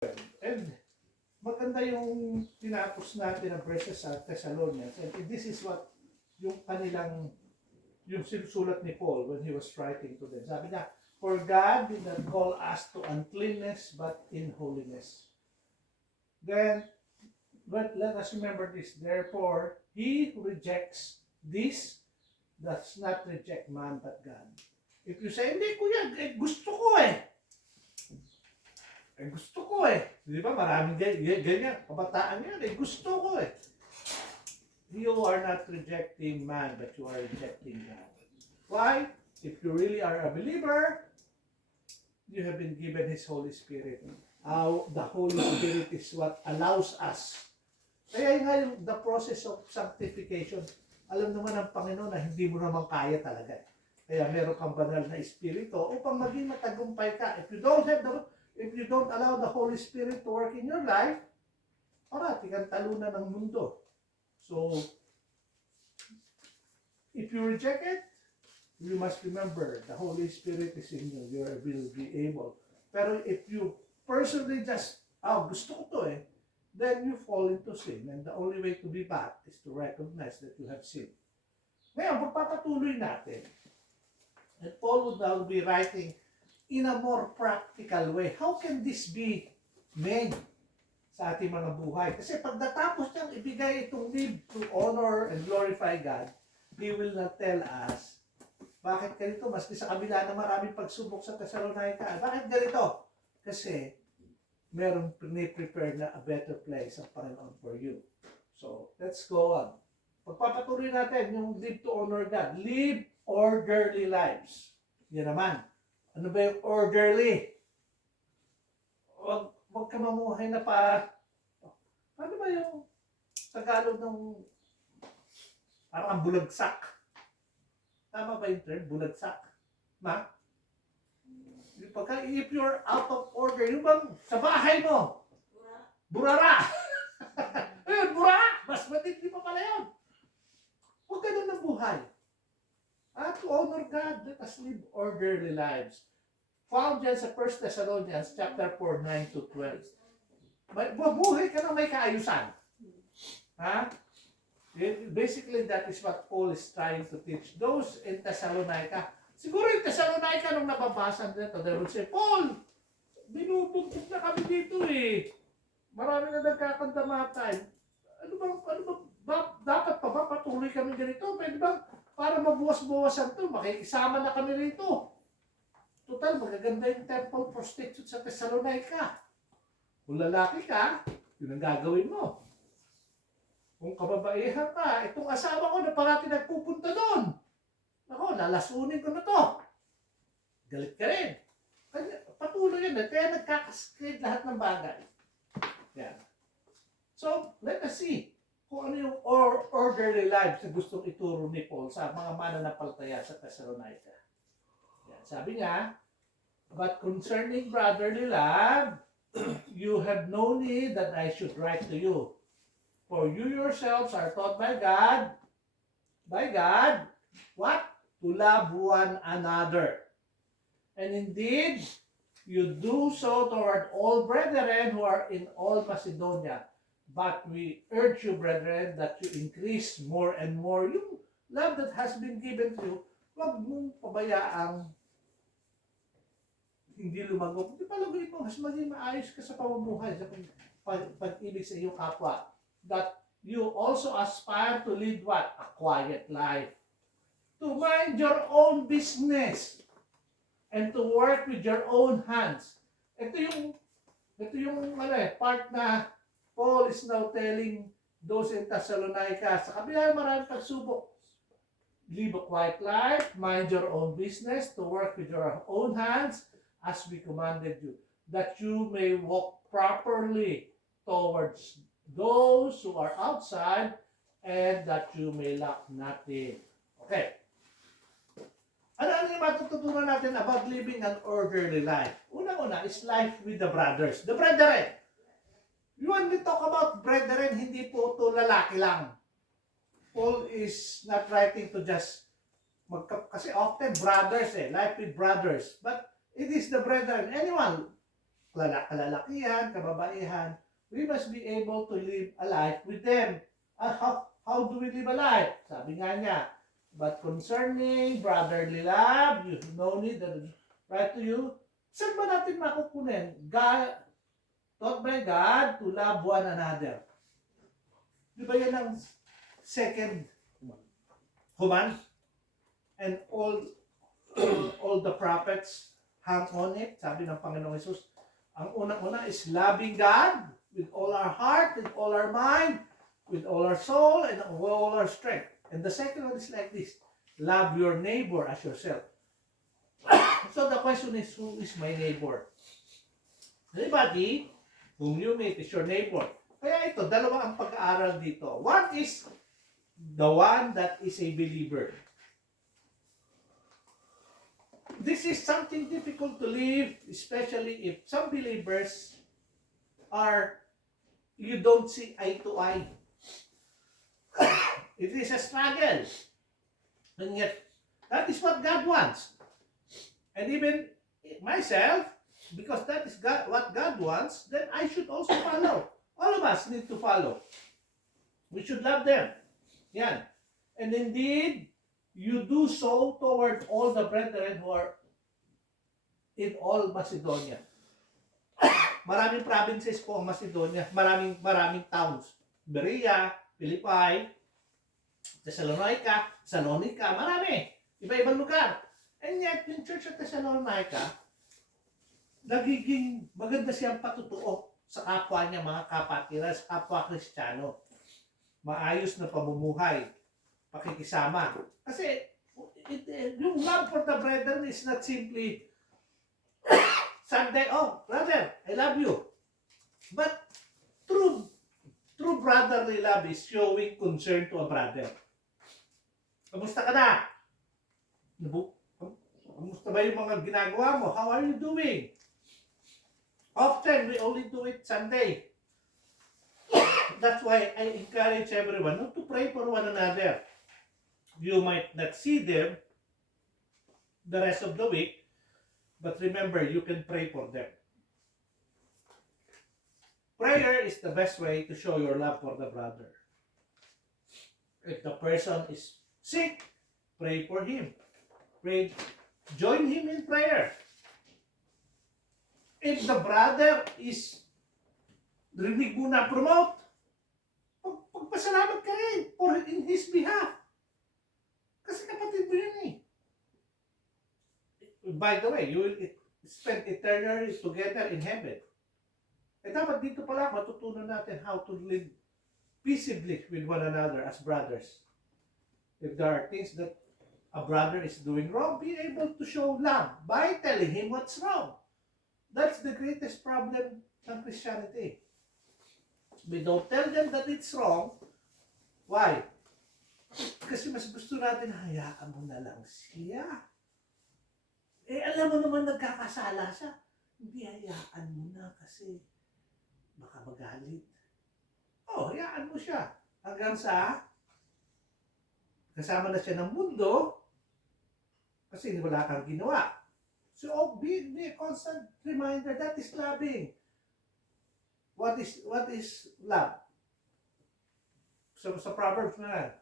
And maganda yung tinapos natin ang verses sa Thessalonians. And this is what yung kanilang, yung sinusulat ni Paul when he was writing to them. Sabi niya, for God did not call us to uncleanness, but in holiness. Then, but let us remember this. Therefore, he who rejects this does not reject man but God. If you say, hindi kuya, gusto ko eh. Gusto ko eh. Di ba? Maraming ganyan. Kabataan yan eh. Gusto ko eh. You are not rejecting man, but you are rejecting God. Why? If you really are a believer, you have been given His Holy Spirit. The Holy Spirit is what allows us. Kaya nga yung the process of sanctification, alam naman ng Panginoon na hindi mo naman kaya talaga. Kaya meron kang banal na espiritu upang maging matagumpay ka. If you don't allow the Holy Spirit to work in your life, parati kang talunan ng mundo. So, if you reject it, you must remember the Holy Spirit is in you. You will be able. Pero if you personally just, gusto ko to eh, then you fall into sin. And the only way to be back is to recognize that you have sinned. Ngayon, pagpapatuloy natin. And Paul would now be writing in a more practical way. How can this be made sa ating mga buhay? Kasi pag natapos niyang ibigay itong need to honor and glorify God, He will not tell us, bakit ganito? Maski sa kabila na maraming pagsubok sa Thessalonica. Bakit ganito? Kasi meron prepare na a better place ang Panginoon for you. So, let's go on. Pagpapatuloy natin yung live to honor God. Live orderly lives. Yan naman. Ano ba yung orderly? Huwag ka mamuhay na ano ba yung Tagalog ng parang bulagsak? Tama ba yung term? Bulagsak? Ma? If you're out of order, yung bang sa bahay mo? Burara! Ayun, burara! Mas matindi pa pala yun. Huwag ganun ng buhay. To honor God, let us live orderly lives. Found dyan sa 1 Thessalonians chapter 4, 9 to 12. Mabuhay ka na may kaayusan. Ha? Basically, that is what Paul is trying to teach those in Thessalonica. Siguro yung Thessalonica nung nababasa nito, they would say, Paul, binubugtog na kami dito eh. Marami na nagkakandamatay. Dapat pa ba patuloy kami ganito? Pwede ba para mabuwas-buwasan to, makikisama na kami rito. Total, magaganda yung temple prostitute sa Thessalonica. Kung lalaki ka, yun ang gagawin mo. Kung kababaihan ka, itong asawa ko na parati nagpupunta doon. Ako, lalasunin ko na to. Galit ka rin. Patuloy yan. Kaya nagkakaskade lahat ng bagay. Yan. So, let us see kung ano yung orderly lives na gustong ituro ni Paul sa mga mananampalataya sa Thessalonica. Yan. Sabi niya, but concerning brotherly love, you have no need that I should write to you. For you yourselves are taught by God, what? To love one another. And indeed, you do so toward all brethren who are in all Macedonia. But we urge you, brethren, that you increase more and more yung love that has been given to you. Huwag mong pabayaang hindi lumagok. Hindi palagay mo, mas maging maayos ka sa pamumuhay, sa pag-ibig sa iyong kapwa. That you also aspire to lead what? A quiet life. To mind your own business and to work with your own hands. Ito yung part na Paul is now telling those in Thessalonica. Sa kabila maraming pagsubok. Live a quiet life, mind your own business, to work with your own hands as we commanded you, that you may walk properly towards those who are outside and that you may lack nothing. Okay. Ano yung matututunan natin about living an orderly life? Unang-una is life with the brothers. The brethren. When we talk about brethren, hindi po ito lalaki lang. Paul is not writing to just kasi often brothers life with brothers. But it is the brethren. Anyone kalalakihan, kababaihan, we must be able to live a life with them. How do we live a life? Sabi nga niya, but concerning brotherly love, you know need that right to you. Saan ba natin makukunin? God, taught by God to love one another. Di ba yan ang second command? And all the prophets hang on it. Sabi ng Panginoong Jesus, ang unang-una is loving God with all our heart, with all our mind, with all our soul, and all our strength. And the second one is like this, love your neighbor as yourself. So the question is, who is my neighbor? Anybody whom you meet is your neighbor. Kaya ito, dalawa ang pag-aaral dito. One is the one that is a believer. This is something difficult to live, especially if some believers you don't see eye to eye. It is a struggle. And yet, that is what God wants. And even myself, because that is what God wants, then I should also follow. All of us need to follow. We should love them. Yan. And indeed, you do so toward all the brethren who are in all Macedonia. Maraming provinces po ang Macedonia. Maraming towns. Berea, Philippi, Thessalonica, marami. Iba-ibang lugar. And yet, yung church at Thessalonica, nagiging maganda siyang patutuo sa kapwa niya, mga kapatiran, sa kapwa Kristiyano. Maayos na pamumuhay, pakikisama. Kasi, yung love for the brethren is not simply Sunday, oh, brother, I love you. But, true brotherly love is showing concern to a brother. Kamusta ka na? Kamusta ba yung mga ginagawa mo? How are you doing? Often, we only do it Sunday. That's why I encourage everyone not to pray for one another. You might not see them the rest of the week, but remember, you can pray for them. Prayer is the best way to show your love for the brother. If the person is sick, pray for him. Join him in prayer. If the brother is rinig mo na promote, pagpasalamat ka rin in his behalf. Kasi kapatid mo yun eh. By the way, you will spend eternity together in heaven. Eh dapat dito pala matutunan natin how to live peaceably with one another as brothers. If there are things that a brother is doing wrong, be able to show love by telling him what's wrong. That's the greatest problem ng Christianity. We don't tell them that it's wrong. Why? Kasi mas gusto natin, hayaan mo na lang siya. Eh, alam mo naman nagkakasala siya. Hindi, hayaan mo na kasi baka magalit. Oh, hayaan mo siya. Hanggang sa kasama na siya ng mundo kasi wala kang ginawa. So, be a constant reminder that is loving. What is love? So, sa Proverbs na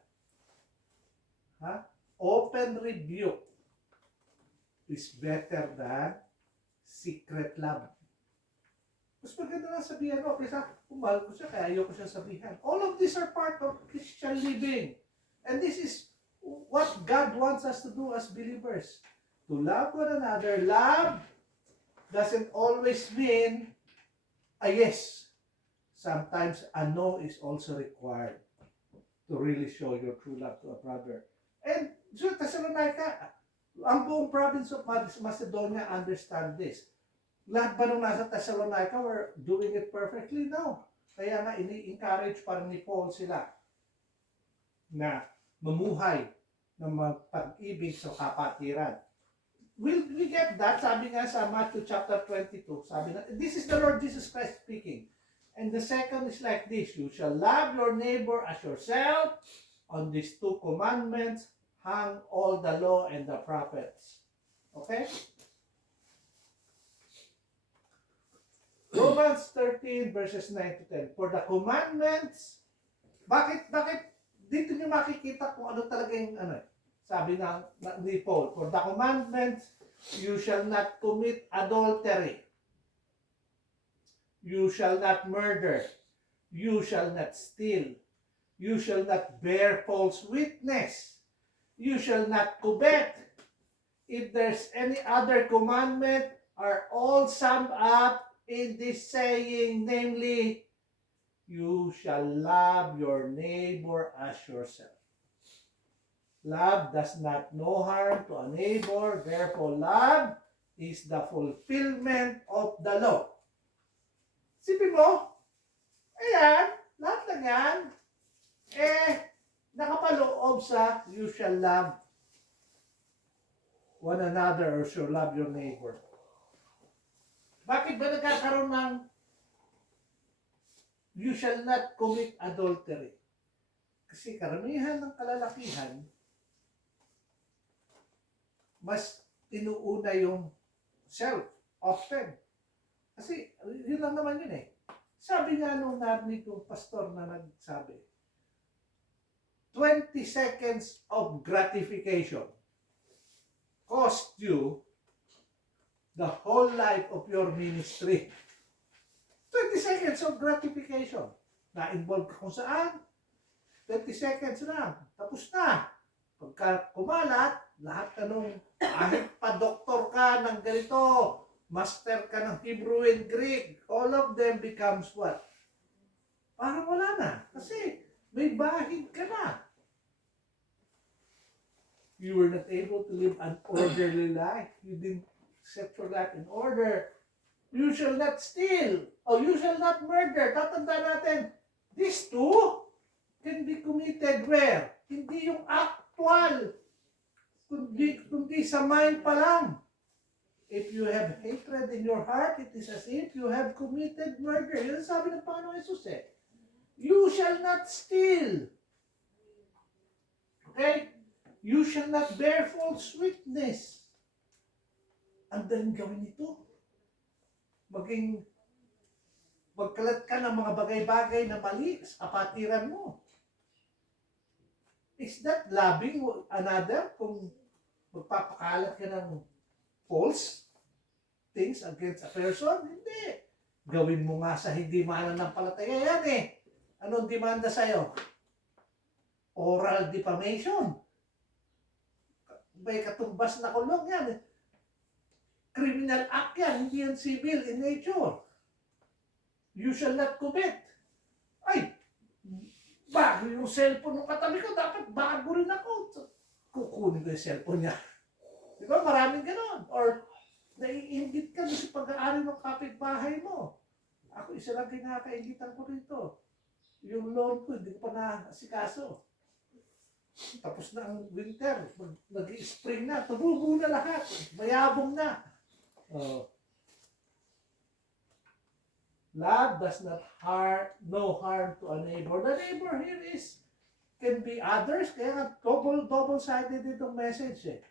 open rebuke is better than secret love. Mas maganda na sabihan ko, kaysa umahal ko siya, kaya ayoko siya sabihan. All of these are part of Christian living. And this is what God wants us to do as believers. To love one another. Love doesn't always mean a yes. Sometimes a no is also required to really show your true love to a brother. And so Thessalonica, ang buong province of Macedonia understand this. Lahat ba nung nasa Thessalonica were doing it perfectly? No. Kaya nga ini-encourage parang ni Paul sila na mamuhay ng pag-ibig sa kapatiran. We get that, sabi nga sa Matthew chapter 22, sabi na, this is the Lord Jesus Christ speaking. And the second is like this, you shall love your neighbor as yourself. On these two commandments hang all the law and the prophets. Okay? Romans 13 verses 9 to 10. For the commandments, bakit dito niyo makikita kung ano talaga yung sabi ni Paul, for the commandments, you shall not commit adultery. You shall not murder. You shall not steal. You shall not bear false witness. You shall not covet. If there's any other commandment, are all summed up in this saying, namely, you shall love your neighbor as yourself. Love does not know harm to a neighbor, therefore love is the fulfillment of the law. Sipin mo, ayan, lahat ng yan, nakapaloob sa you shall love one another or shall love your neighbor. Bakit ba nagkakaroon ng you shall not commit adultery? Kasi karamihan ng kalalakihan, mas inuuna yung self often. Kasi yun lang naman yun eh. Sabi nga nung narinig kong pastor na nagsabi, 20 seconds of gratification cost you the whole life of your ministry. 20 seconds of gratification. Na-involve ka kung saan, 20 seconds lang. Tapos na. Pagka kumalat, lahat ka nung, kahit pa doktor ka ng ganito, master ka ng Hebrew and Greek, all of them becomes what? Parang wala na. Kasi may bahid ka na. You were not able to live an orderly life. You didn't set your life in order. You shall not steal. Or you shall not murder. Tatanda natin, these two can be committed where? Hindi yung actual. Kundi sa mind pa lang. If you have hatred in your heart, it is as if you have committed murder. Yun ang sabi ng Panginoon Jesus eh. You shall not steal. Okay? You shall not bear false witness. Ang daling gawin ito. Magkalat ka ng mga bagay-bagay na mali sa kapatiran mo. Is that loving another kung magpapakalat ka ng false things against a person? Hindi. Gawin mo nga sa hindi mananampalataya yan eh. Anong demanda sa'yo? Oral defamation. May katumbas na kulong yan. Criminal act yan, hindi yan civil in nature. You shall not commit. Ay, bago yung cellphone ng katabi ko, dapat bago rin ako. Kukunin ko yung cellphone niya. Di ba? Maraming ganon. Or, naiingit ka sa pag-aari ng kapitbahay mo. Ako, isa lang kinakaingitan ko rito. Yung loan ko, hindi ko pa na-asikaso. Tapos na ang winter, nag-spring na, tumubo na lahat, mayabong na. Love does not no harm to a neighbor. The neighbor here can be others, kaya nga double-sided itong message eh.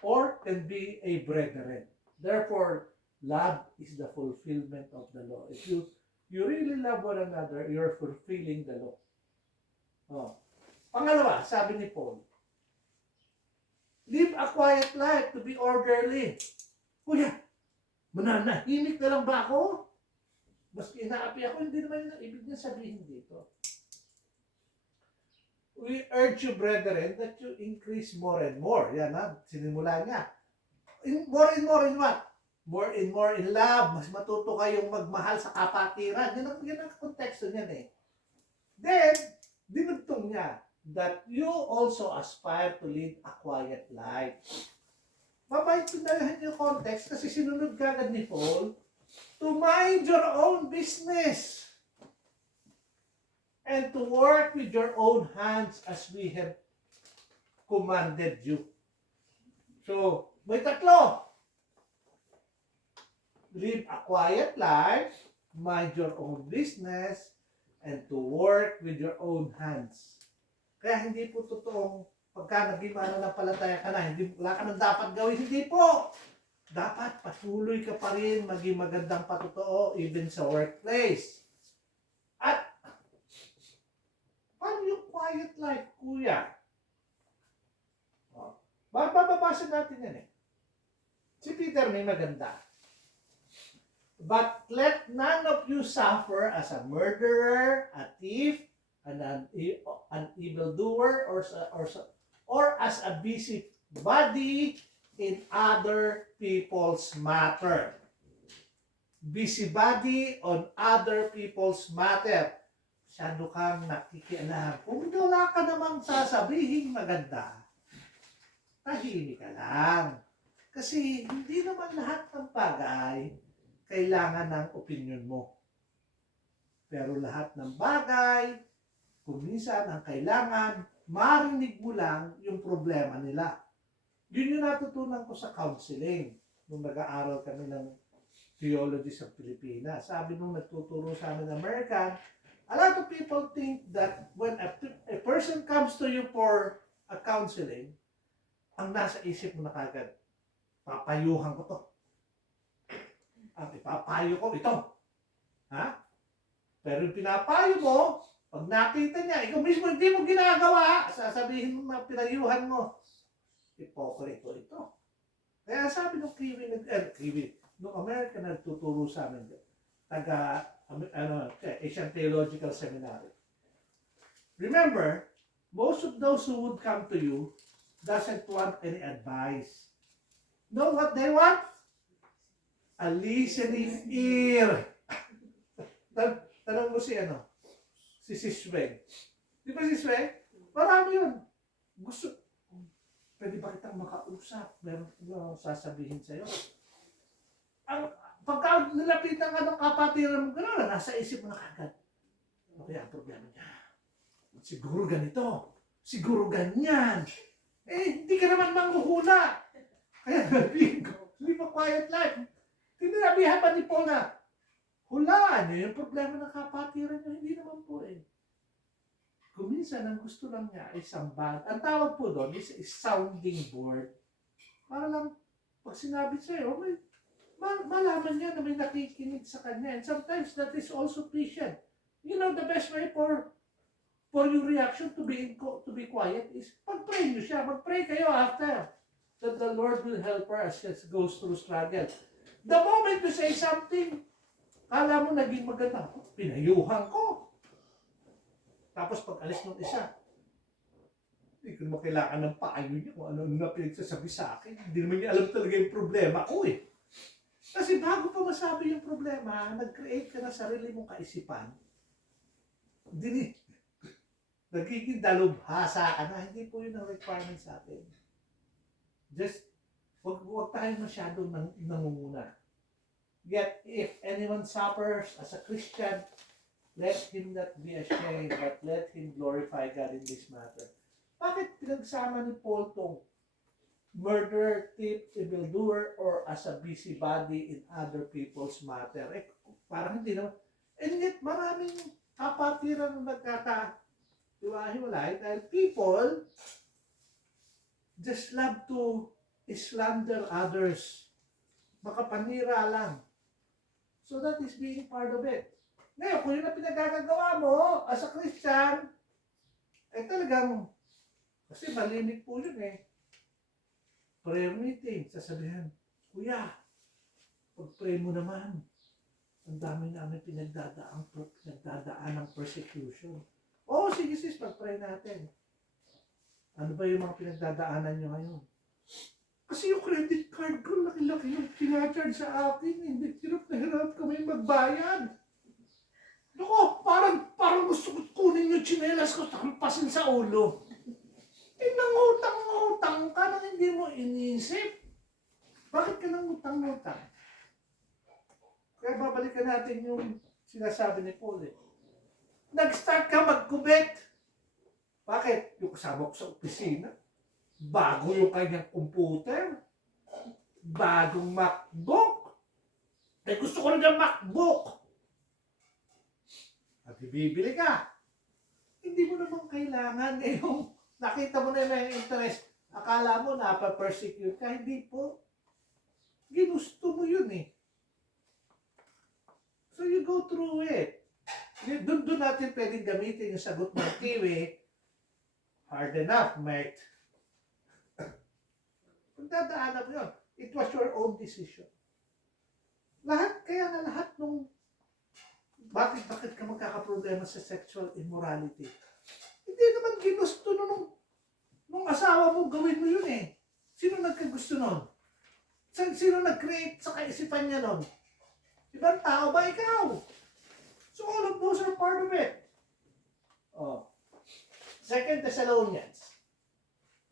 Or can be a brethren. Therefore, love is the fulfillment of the law. If you really love one another, you're fulfilling the law. Pangalawa, sabi ni Paul, live a quiet life to be orderly. Kuya, mananahimik na lang ba ako? Maski inaapi ako, hindi naman yung ibig niya sabihin dito. We urge you, brethren, that you increase more and more. Yan na, sinimula niya. More and more in what? More and more in love. Mas matuto kayong magmahal sa kapatiran. Yan ang konteksto niyan eh. Then, dinugtong niya that you also aspire to lead a quiet life. Mapaintindihan yung context kasi sinunod kagad ni Paul, to mind your own business and to work with your own hands as we have commanded you. So, may tatlo. Live a quiet life, mind your own business, and to work with your own hands. Kaya hindi po totoong pagka naging mananampalataya ka na, wala ka nang dapat gawin. Hindi po. dapat patuloy ka pa rin maging magandang patotoo even sa workplace. At paano yung quiet life, kuya? Bababasa natin yan eh. Si Peter may maganda. But let none of you suffer as a murderer, a thief, an evildoer, or as a busybody in other people's matter. Busybody on other people's matter. Masyado kang nakikialam. Kung wala ka namang sasabihin maganda, tahimik ka lang. Kasi hindi naman lahat ng bagay kailangan ng opinion mo. Pero lahat ng bagay, kung minsan ang kailangan, marinig mo lang yung problema nila. Yun yung natutunan ko sa counseling nung nag-aaral kami ng theology sa Pilipinas. Sabi nung nagtuturo sa amin American, a lot of people think that when a person comes to you for a counseling, ang nasa isip mo na kagad, papayuhan ko to. Ang ipapayo ko ito. Ha? Pero yung pinapayo mo, pag nakita niya, ikaw mismo hindi mo ginagawa, sasabihin mo na pinayuhan mo, ipokrito ito. Kaya sabi nung nung American na nagtuturo sa amin, Asian Theological Seminary. Remember, most of those who would come to you doesn't want any advice. Know what they want? A listening ear. Tanong mo si Sisweng. Di ba Sisweng? Marami yun. Pwede ba kitang makausap? Meron ko sasabihin sa'yo. Pagka nilapitan ka ng kapatiran mo, gano'n, nasa isip mo na kagad. Ano kaya ang problema niya? Siguro ganito. Siguro ganyan. Hindi ka naman manghuhula. Kaya hindi mo quiet life. Tinirabihan pa ni Paul na, hulaan niyo yung problema ng kapatiran niyo. Hindi naman po Kung minsan, ang gusto lang niya ay sambal. Ang tawag po doon is sounding board. Para lang, pag sinabi sa'yo, malaman niya na may nakikinig sa kanya. And sometimes that is also patient. You know, the best way for your reaction to be quiet is pag-pray niyo siya. Mag-pray kayo after that the Lord will help her as she goes through struggle. The moment you say something, kala mo naging maganda, pinayuhan ko. Tapos pag alis ng isa, hindi ko naman kailangan ng payo niya kung ano na pinagsasabi sa akin. Hindi naman niya alam talaga yung problema ko Kasi bago pa masabi yung problema, nag-create ka na sarili mong kaisipan. Nagiging dalubhasa ka na. Hindi po yun ang requirement sa atin. Just, wag tayo masyadong nangunguna. Yet, if anyone suffers as a Christian, let him not be ashamed, but let him glorify God in this matter. Bakit pinagsama ni Paul tong murderer, thief, evildoer, or as a busybody in other people's matter? Parang hindi naman. And yet, maraming kapatiran na nagkakahiwalay dahil people just love to slander others. Makapanira lang. So that is being part of it. Ngayon, kung yun na pinagagagawa mo as a Christian, talagang, kasi malimit po yun prayer meeting, sasabihin, Kuya, pag-pray mo naman. Ang dami namin pinagdadaan ng persecution. Sige sis, pag-pray natin. Ano ba yung mga pinagdadaanan nyo ngayon? Kasi yung credit card ko, laki-laki yung pinacharge sa akin. Hindi, hirap na hirap kami magbayad. Naku, parang gusto ko kunin yung tsinelas ko, tampasin sa ulo. Nangutang-ngutang ka nang hindi mo inisip. Bakit ka nangutang-ngutang? Kaya babalikan natin yung sinasabi ni Paul Nag-start ka mag-kubet. Bakit? Yung kasama ko sa opisina. Bago yung kanyang computer. Bagong MacBook. Gusto ko rin ng MacBook. At bibili ka. Hindi mo naman kailangan yung nakita mo na yung interest. Akala mo na pa-persecute ka. Hindi po. ginusto mo yun eh. So you go through it. Doon natin pwedeng gamitin yung sagot ng Kiwi. Hard enough, mate. Kung dadaanan mo yun, it was your own decision. Kaya nga lahat nung bakit ka magkakaproblema sa sexual immorality? Hindi naman ginusto nung asawa mo gawin mo yun eh. Sino nagkagusto nun? Sino nag-create sa kaisipan niya nun? Ibang tao ba ikaw? So all of those are part of it. Oh. 2 Thessalonians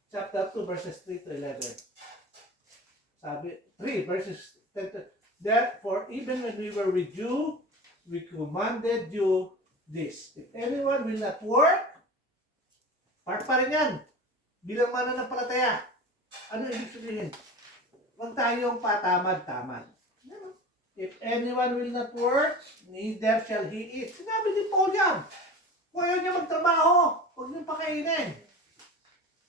chapter 2 verses 3 to 11. Sabi, 3 verses 10 to, therefore, even when we were with you, we commanded you this. If anyone will not work, part pa rin yan. Bilang mananampalataya. Ano ibig sabihin? Huwag tayong patamad-tamad. If anyone will not work, neither shall he eat. Sinabi ni Paul yan. Kung ayaw niya magtrabaho, huwag niyong pakainin.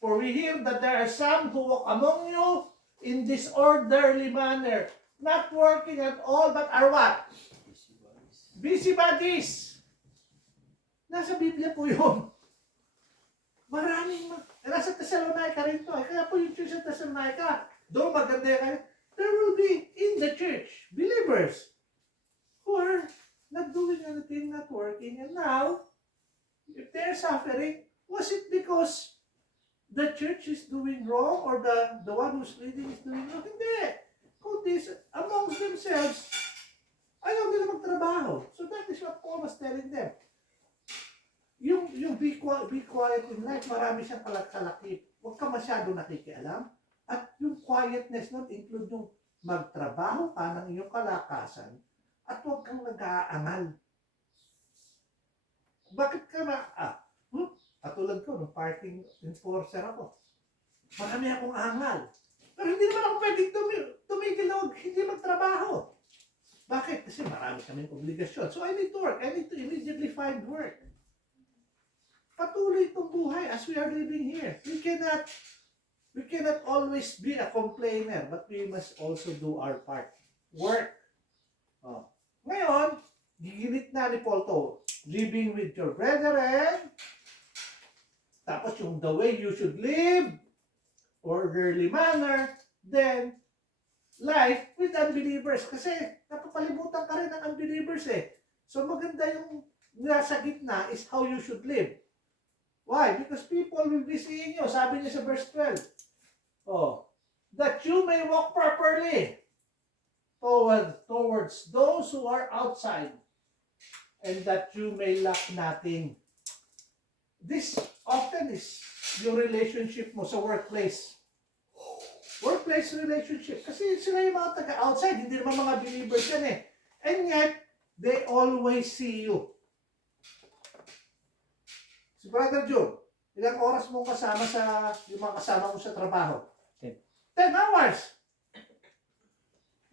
For we hear that there are some who walk among you in disorderly manner, not working at all, but are what? Busybodies. Nasa Biblia po yun. Maraming, nasa Thessalonica rin to. Kaya po yung church sa Thessalonica, doon maganda kayo. There will be in the church believers who are not doing anything, not working. And now, if they're suffering, was it because the church is doing wrong or the one who's leading is doing wrong? Hindi. Kundi amongst themselves, ayaw nila magtrabaho. So that is what Paul was telling them. Yung be quiet in life, marami siyang kalakip. Huwag ka masyado nakikialam. At yung quietness nun, include yung magtrabaho ka ng iyong kalakasan at huwag kang nag-aangal. Bakit ka na, katulad ko, nung parking enforcer ako. Marami akong angal. Pero hindi naman ako pwedeng tumigil na hindi magtrabaho. Bakit? Kasi marami kaming obligasyon. So I need to work. I need to immediately find work. Patuloy itong buhay as we are living here. We cannot always be a complainer, but we must also do our part. Work. Oh. Ngayon, giginit na ni Paul to, living with your brethren, tapos yung the way you should live, orderly manner, then life with unbelievers. Kasi napapalibutan ka rin ng unbelievers eh. So maganda yung nasa gitna is how you should live. Why? Because people will be seeing you. Sabi niya sa verse 12. Oh, that you may walk properly towards those who are outside, and that you may lack nothing. This often is yung relationship mo sa workplace. Workplace relationship. Kasi sila yung mga taga-outside, hindi naman mga believers yan eh. And yet, they always see you. Si Brother Joe, ilang oras mong kasama yung mga kasama mo sa trabaho? 10 hours.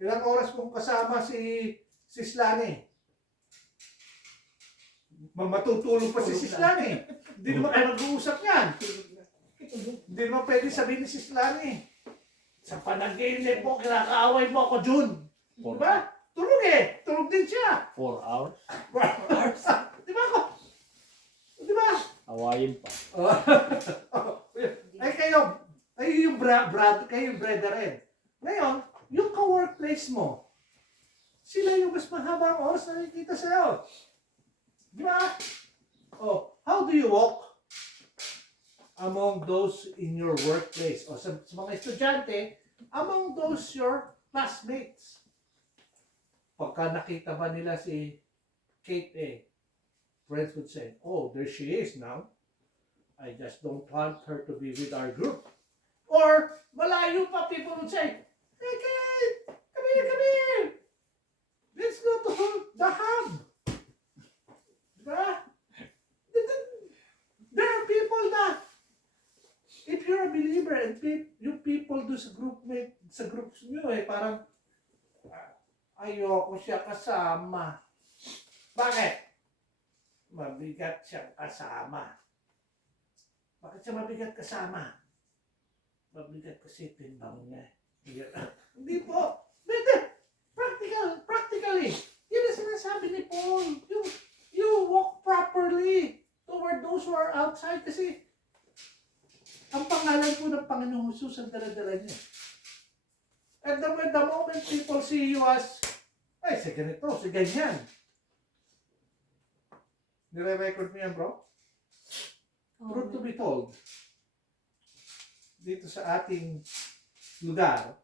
Ilang oras mong kasama si Slani? Matutulog pa si Slani. Hindi naman kayo mag-uusap yan. Hindi naman pwede sabihin ni si Slani. Sa panaginip mo, kinakaaway mo ako, June. Diba? Tulog eh. Tulog din siya. 4 hours? 4 hours. Diba ako? Diba? Awayin pa. Ay kayo yung brethren. Ngayon, yung ka-workplace mo, sila yung mas mahabang oras na nakikita sa'yo. Di ba? Oh, how do you walk among those in your workplace? O sa mga estudyante, among those your classmates. Pagka nakita ba nila si Kate friends would say, oh, there she is now. I just don't want her to be with our group. Or, malayo pa, people would say, hey, Kate, come here. Let's go to the hub. Diba? There are people na, if you're a believer and you people do sa groups nyo parang, ayoko siya kasama. Bakit? Mabigat siyang kasama. Bakit siya mabigat kasama? Mabigat kasi timbang niya. Hindi po. Intentionally. Yun ang sinasabi ni Paul. You walk properly toward those who are outside kasi ang pangalan po ng Panginoong Jesus ang dala-dala niya. And the moment people see you as, ay, si ganito, si ganyan. Nire-record mo yan, bro? Truth to be told, dito sa ating lugar,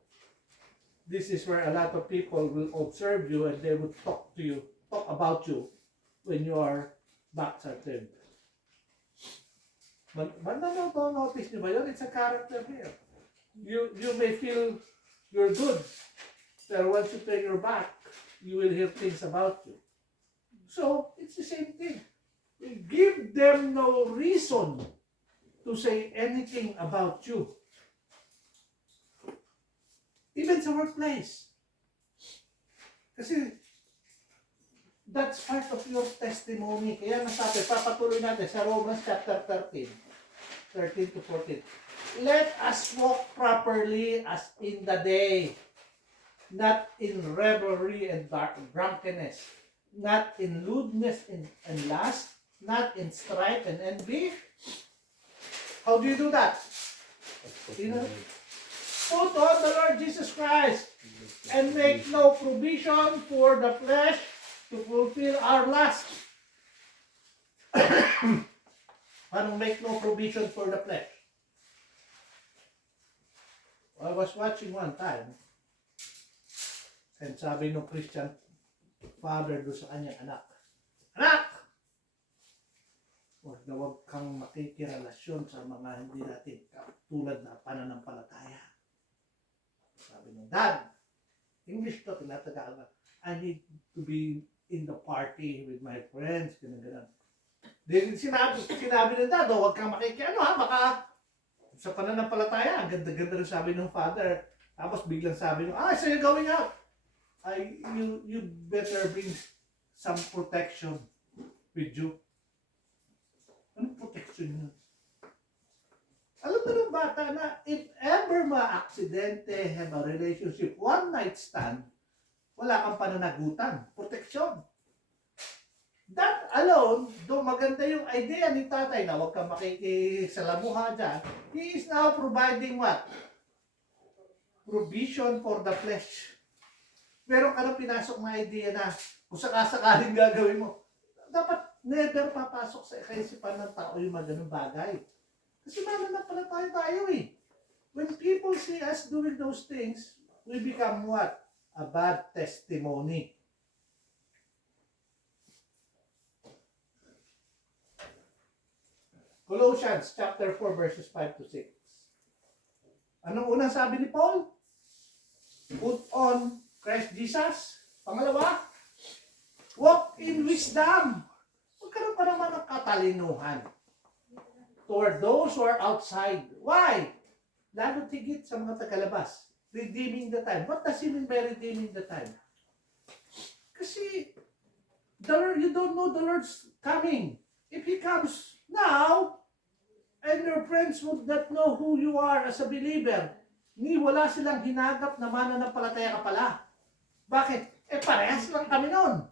this is where a lot of people will observe you and they will talk about you when you are backside them. Notice nyo ba yun? It's a character here. You may feel you're good, but once you turn your back, you will hear things about you. So, it's the same thing. We give them no reason to say anything about you. Even sa workplace. Kasi, that's part of your testimony. Kaya nasabi, papatuloy natin sa Romans chapter 13 to 14. Let us walk properly as in the day, not in revelry and drunkenness, not in lewdness and lust, not in strife and envy. How do you do that? Put on the Lord Jesus Christ and make no provision for the flesh to fulfill our lust. Anong make no provision for the flesh? I was watching one time, and sabi ng Christian father doon sa kanyang anak, Anak! Huwag kang makikirelasyon sa mga hindi natin tulad na pananampalataya. Sabi ng Dad, English to, tinatagal, I need to be in the party with my friends, gano'n. Then sinabi ng Dad, huwag kang baka sa pananampalataya, ang ganda-ganda rin sabi ng father. Tapos biglang sabi nyo, so you're going out. You better bring some protection with you. Anong protection yun? Alam mo ng bata na if ever ma-aksidente, have a relationship, one night stand, wala kang pananagutan. Protection. That alone, though maganda yung idea ni tatay na huwag kang makikisalamuha dyan, he is now providing what? Provision for the flesh. Meron ka na pinasok na idea na kung sakasakaling gagawin mo, dapat never papasok sa kaisipan ng tao yung mga ganung bagay. Kasi mananampalataya tayo eh. When people see us doing those things, we become what? A bad testimony. Colossians chapter 4 verses 5 to 6. Anong unang sabi ni Paul? Put on Christ Jesus. Pangalawa, walk in wisdom. Magkaroon pa naman ng katalinuhan toward those who are outside. Why? Lalo tigit sa mga tagalabas. Redeeming the time. What does he mean by redeeming the time? Kasi you don't know the Lord's coming. If He comes now, and your friends would not know who you are as a believer, ni wala silang hinagap na mananampalataya ka pala. Bakit? Parehas lang kami nun.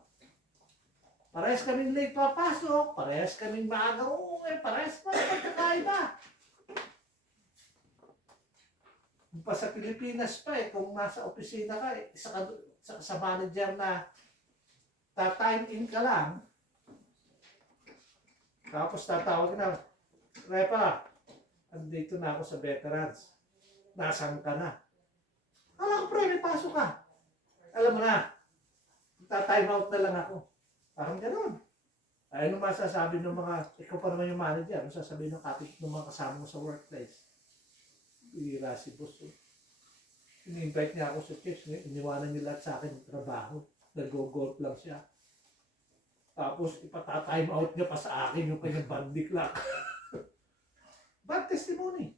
Parehas kaming late papasok, parehas kaming maaga uuwi, parehas pa pagkakaiba. Kung pa sa Pilipinas pa kung nasa opisina ka, sa manager na ta-time in ka lang, tapos tatawag na, Repa, andito na ako sa veterans. Nasaan ka na? Alam ko, pre, may pasok ka. Alam mo na, ta-time out na lang ako. Parang gano'n. Ay, ano masasabi ng mga, ikaw pa naman yung manager, ano sasabihin ng kapit ng mga kasama mo sa workplace? Bihira si boss. Ini-invite niya ako sa church, iniwanan niya lahat sa akin ng trabaho. Nag-go-golf lang siya. Tapos ipata-time out niya pa sa akin yung kanyang bandiklak. Bad testimony.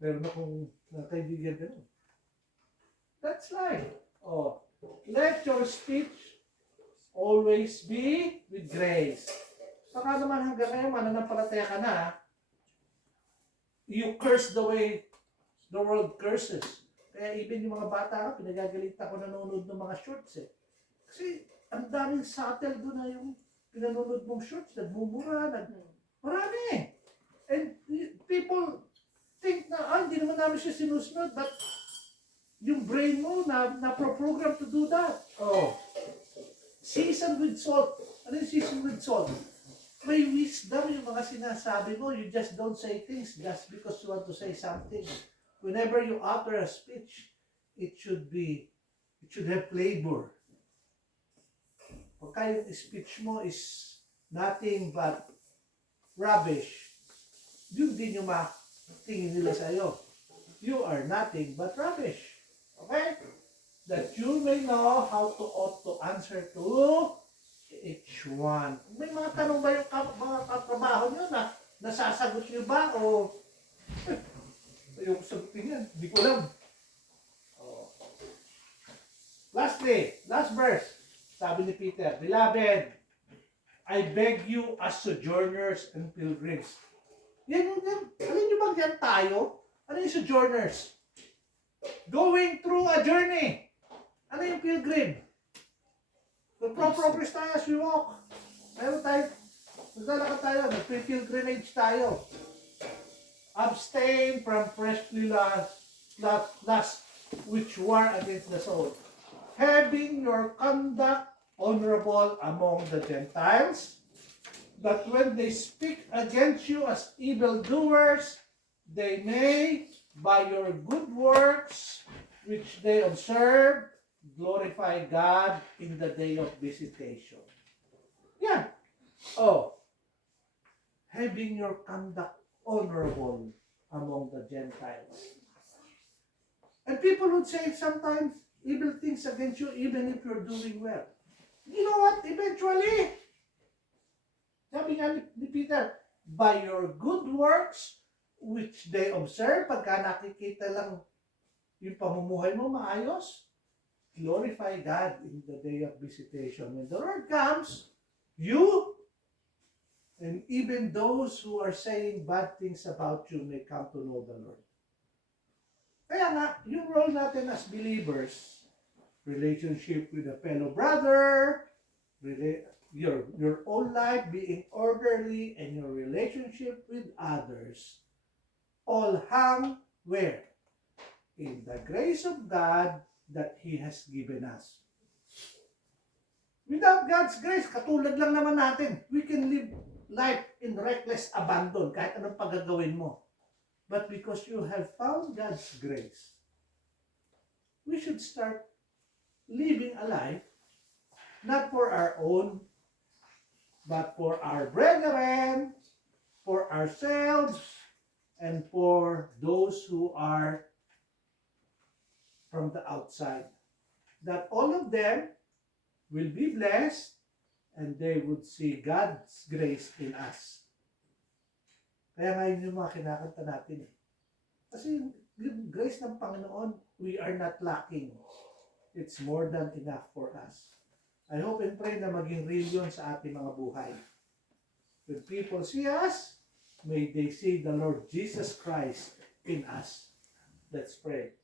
Meron akong kaibigan gano'n. That's life. Oh, let your speech always be with grace. Baka naman hanggang ngayon mananampalataya ka na, you curse the way the world curses. Kaya even yung mga bata ka, pinagagalitan ko nanonood ng mga shorts eh. Kasi ang daming subtle doon na yung pinanonood mong shorts, nagmumura, marami. And people think na, hindi naman namin siya sinusunod, but yung brain mo na-program to do that. Oh. Seasoned with salt. Ano yung seasoned with salt? May wisdom yung mga sinasabi mo. You just don't say things just because you want to say something. Whenever you utter a speech, it should have flavor. Pagka yung speech mo is nothing but rubbish, yun din yung matingin nila sa'yo. You are nothing but rubbish. Okay? That you may know how to ought to answer to each one. May mga tanong ba yung mga katrabaho nyo na nasasagot nyo ba o ayoko sagutin yan. Hindi ko alam. Oh. Lastly, last verse. Sabi ni Peter, Beloved, I beg you as sojourners and pilgrims. Yan. Alin nyo ba yan tayo? Ano yung sojourners? Going through a journey. Ano yung pilgrim? Nagpo-progress tayo as we walk. Meron tayo, naglalakad tayo, nagpe-pilgrimage tayo. Abstain from fleshly lusts which war against the soul. Having your conduct honorable among the Gentiles, that when they speak against you as evildoers, they may, by your good works, which they observe, glorify God in the day of visitation. Yan. Oh. Having your conduct honorable among the Gentiles. And people would say sometimes evil things against you even if you're doing well. You know what? Eventually, sabi nga ni Peter, by your good works, which they observe, pagka nakikita lang yung pamumuhay mo maayos, glorify God in the day of visitation. When the Lord comes, you and even those who are saying bad things about you may come to know the Lord. Kaya nga, yung role natin as believers, relationship with a fellow brother, your own life being orderly, and your relationship with others, all hang where? In the grace of God that He has given us. Without God's grace, katulad lang naman natin, we can live life in reckless abandon kahit anong pagagawin mo. But because you have found God's grace, we should start living a life not for our own, but for our brethren, for ourselves, and for those who are from the outside. That all of them will be blessed and they would see God's grace in us. Kaya ngayon yung mga kinakanta natin eh. Kasi yung grace ng Panginoon, we are not lacking. It's more than enough for us. I hope and pray na maging real yun sa ating mga buhay. When people see us, may they see the Lord Jesus Christ in us. Let's pray.